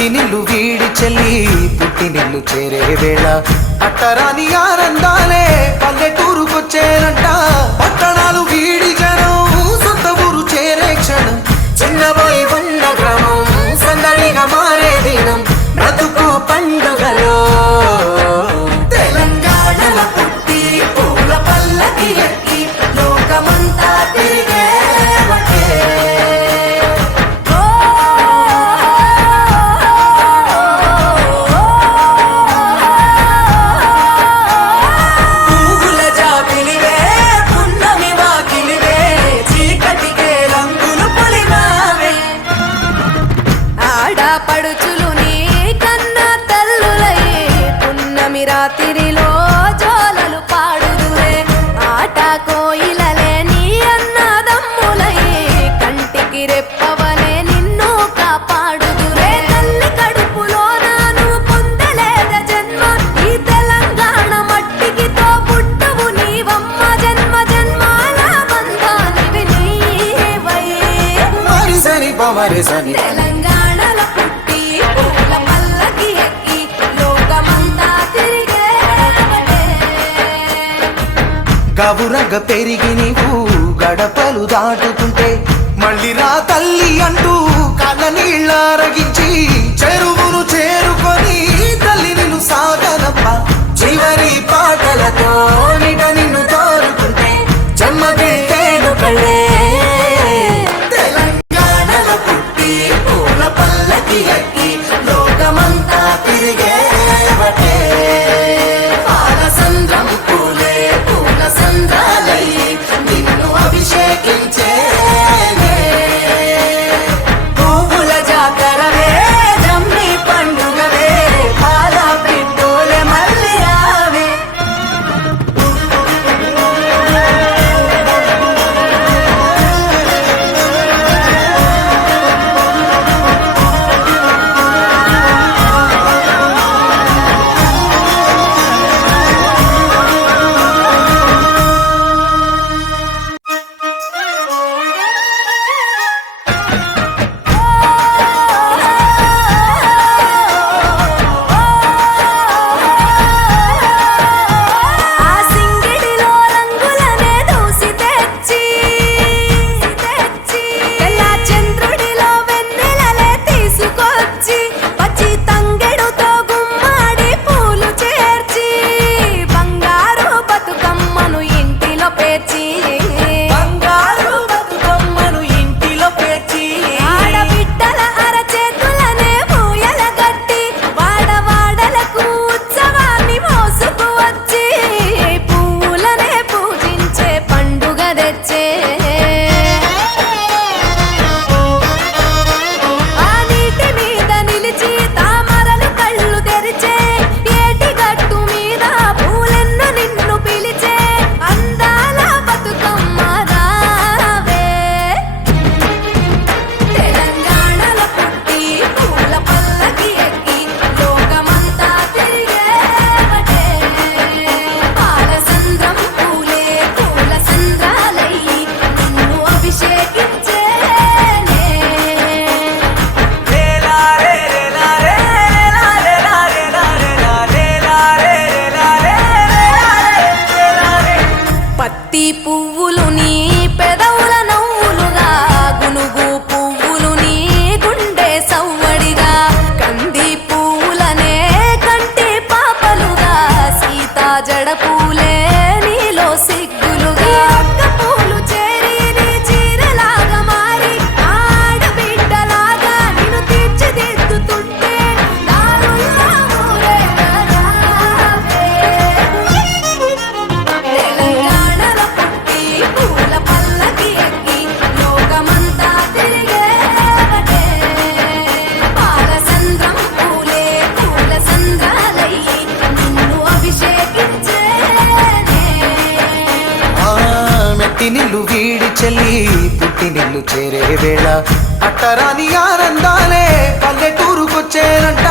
మెట్టినిల్లు వీడి చెల్లి పుట్టినిల్లు చేరే వేళ అట్టరాని ఆనందాలే పల్లెటూరుకొచ్చేనంట. పట్టణాలు వీడి జనం సొంత ఊరు చేరే క్షణం, చిన్నబోయి ఉన్న గ్రామం సందడిగా మారే దినం, బ్రతుకు పండుగలో తెలంగాణల పుట్టి పూల పల్లకి ఎక్కి లోకమంతా తిరిగే రాత్రిలో జోలలు పాడుదురే, ఆట కోయిలలే నీ అన్నదమ్ములై కంటికి రెప్పవలే నిన్ను కాపాడుదురే. తల్లి కడుపులో నాను పొందలేద జన్మ, ఈ తెలంగాణ మట్టికితో పుట్టవు నీవమ్మ, జన్మ జన్మాల బంధానివి నీవై. మరిసని పమరిసని తెలంగాణల పుట్టి పూల పల్లకి ఎక్కి లోకమంతా గవురగ పెరిగి నీవు గడపలు దాటుతుంటే మళ్ళీ రా తల్లి అంటూ కళ్ళ నీళ్ళరగించి చెరువును చేరుకొని తల్లి నిన్ను సాగనప్ప చివరి పాటలతో నిట నిన్ను తోరుకుంటే జన్మదిట్టేను కళ్ళే. తెలంగాణలో పుట్టి పూల పల్లకి ఎక్కి లోకమంతా తిరిగే పాలసంద్రం పూలే పూల సంద్రాలై నిన్ను అభిషేకించే పువ్వుల జాతరవే జమ్మి పండుగవే పాల పిట్టోలే మళ్ళీ రావే. పువ్వులు నీ పెదవుల నవ్వులుగా, గునుగు పువ్వులు నీ గుండె సవ్వడిగా, కంది పువ్వులనే కంటి పాపలుగా, సీతా జడ పూలే నీలో సిగ్గులుగా, ఒక్క పూలు చేరి నీ చీరలాగా మారి ఆడబిడ్డలాగా నిన్ను తీర్చిదిద్దుతుంటే దారుల్లా ఊరే రావే. తెలంగాణలో పుట్టి పూల పల్లకి ఎక్కి లోకమంతా తిరిగేవటే, పాలసంద్రం పూలే పూల సంద్రాలై నిన్ను అభిషేకించేనే. మెట్టినిల్లు వీడి చెల్లి పుట్టినిల్లు చేరే వేళ అట్టరాని ఆనందాలే పల్లెటూరుకొచ్చేనంట.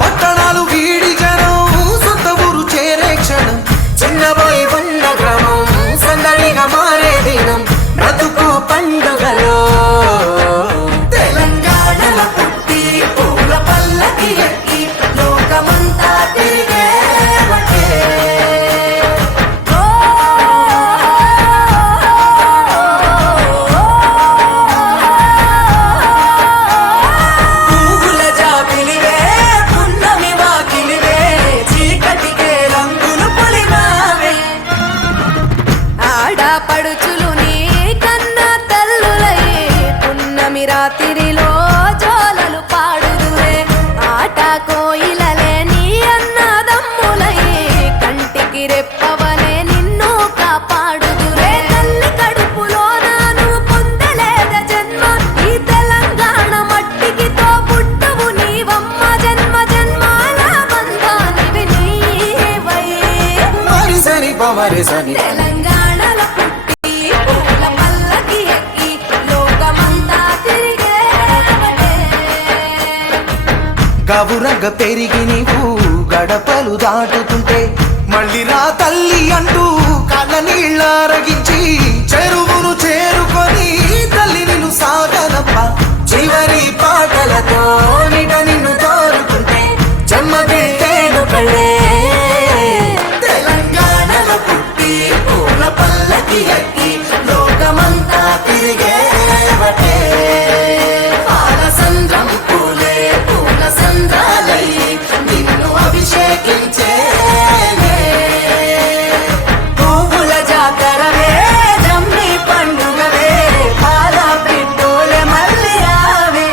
పట్టణాలు వీడి జనం సొంత ఊరు చేరే క్షణం, చిన్నబోయి ఉన్న గ్రామం సందడిగా మారే దినం, బ్రతుకు పండుగలో తెలంగాణల పుట్టి పూల పల్లకి కోయిలలే నీ అన్నదమ్ములై కంటికి రెప్పవలే నిన్ను కాపాడుదురే తల్లి కడుపులోన నువ్వు పొందలేద జన్మ ఈ తెలంగాణ మట్టికి తో పుట్టవు నీవమ్మ జన్మ జన్మాల బంధానివి నీవై సరి పమరి సని తెలంగాణలో పుట్టి పూల పల్లకి ఎక్కి లోకమంతా తిరిగేవటే గవురగ పెరిగి నీవు గడపలు దాటుతుంటే మళ్ళీ రా తల్లి అంటూ కళ్ళ నీళ్ళరగించి చెరువును చేరుకొని తల్లి నిన్ను సాగనప్ప చివరి పాటలతో నిట నిన్ను తోరుతుంటే జన్మదిట్టేను కళ్ళే తెలంగాణలో పుట్టి పూల పల్లకి ఎక్కి లోకమంతా తిరిగేవటే పాలసంద్రం పూలే పూల సంద్రాలై నిన్ను అభిషేకించేనే పువ్వుల జాతరవే జమ్మి పండుగవే పాల పిట్టోలే మళ్ళీ రావే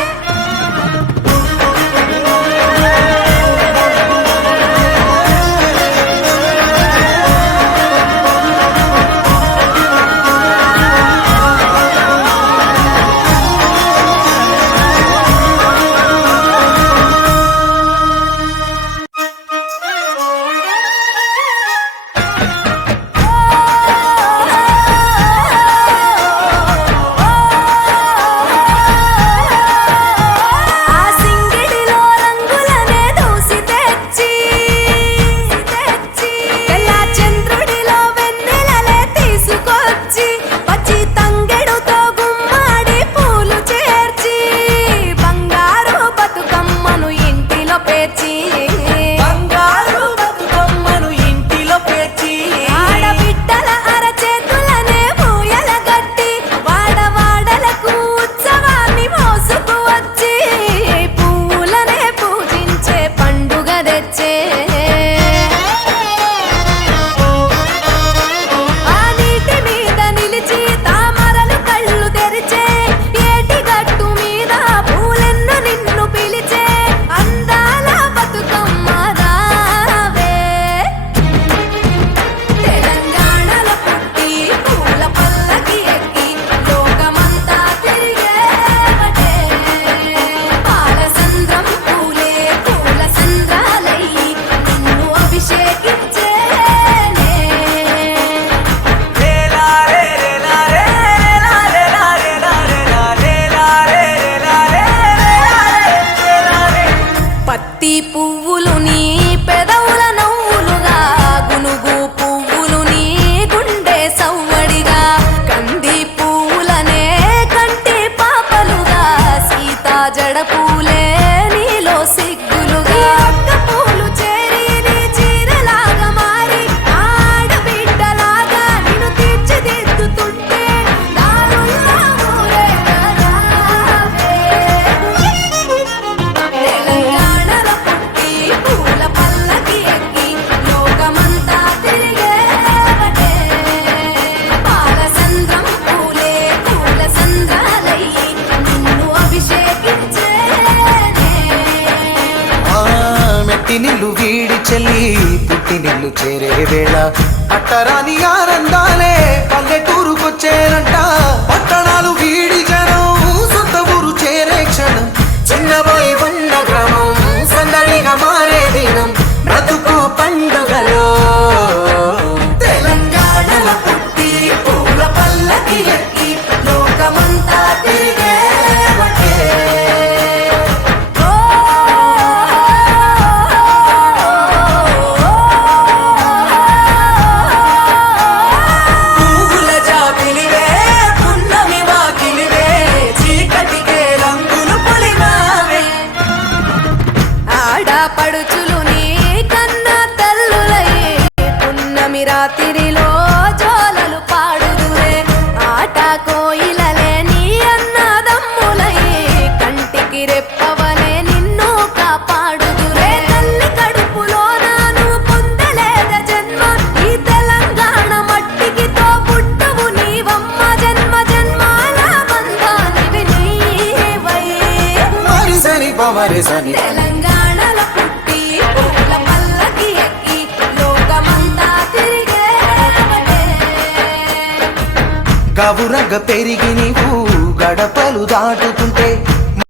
ఆ సింగిడిలో రంగులనే దూసి తెచ్చి తెల్ల చంద్రుడిలో వెన్నెలలే తీసుకొచ్చి పచ్చి తంగెడుతో గుమ్మాడి పూలు చేర్చి బంగారు బతుకమ్మను ఇంటిలో పేర్చి బంగారు బతుకమ్మను ఇంటిలో పేర్చి ఆడబిడ్డల అరచేతులనే పూయల గట్టి వాడవాడలకు ఉత్సవాన్ని మోసుకు వచ్చి పువ్వులనే పూజించే పండుగ తెచ్చే ఆ నీటి మీద నిలిచి తామరలు కళ్ళు తెరిచే ఏటి గట్టు మీద పూలెన్ను నిన్ను పిలిచే అందాల బతుకమ్మ రావే తెలంగాణలో పుట్టి పూల పల్లకి ఎక్కి లోకమంతా తిరిగేవటే పాలసంద్రం పూలే పూల సంద్రాలై నిన్ను అభిషేకించేనే పత్తి పువ్వులు నీ పెదవుల నవ్వులుగా గునుగు పువ్వులు నీ గుండె సవ్వడిగా కంది పువ్వులనే కంటి పాపలుగా సీతా జడ పూలే నీలో సిగ్గులుగా ఒక్క పూలు చేరి నీ చీరలాగా మారి ఆడబిడ్డలాగా నిన్ను తీర్చిదిద్దుతుంటే దారుల్లా ఊరేగరావే తెలంగాణలో పుట్టి పూల పల్లకి ఎక్కి లోకమంతా తిరిగేవటే పాలసంద్రం పూలే పూల సంద్రాలై నిన్ను అభిషేకించేనే ఆ మెట్టి నిల్లు వీడి చెల్లి పుట్టి నిల్లు చేరే వేళ అట్టరాని ఆనందాలే పల్లెటూరుకొచ్చేనంట పట్టణాలు వీడి జనం సొంత ఊరు చేరే క్షణం చిన్నబోయి ఉన్న గ్రామం సందడిగా మారే దినం బ్రతుకు పండుగలో తెలంగాణలో పుట్టి పూల పల్లకి ఎక్కి లోకమంతా తిరిగేవటే ఓ పువ్వుల జాబిలివే పున్నమి వాకిలివే చీకటికే రంగులు పొలిమావే ఆడపడుచులు నీ కన్న తల్లులై పున్నమి రాత్రిలో జోలలు పాడుదురే ఆట కోయిలలే నీ అన్నదమ్ములై కంటికి రెప్పవలే నిన్ను కాపాడుదురే తల్లి కడుపులోన నువ్వు పొందలేద జన్మ ఈ తెలంగాణ మట్టికి తో పుట్టవు నీవమ్మ జన్మ జన్మాల బంధానివి నీవై మరి సని పమరి సని తెలంగాణలో పుట్టి గవురగ పెరిగి నీవు గడపలు దాటుతుంటే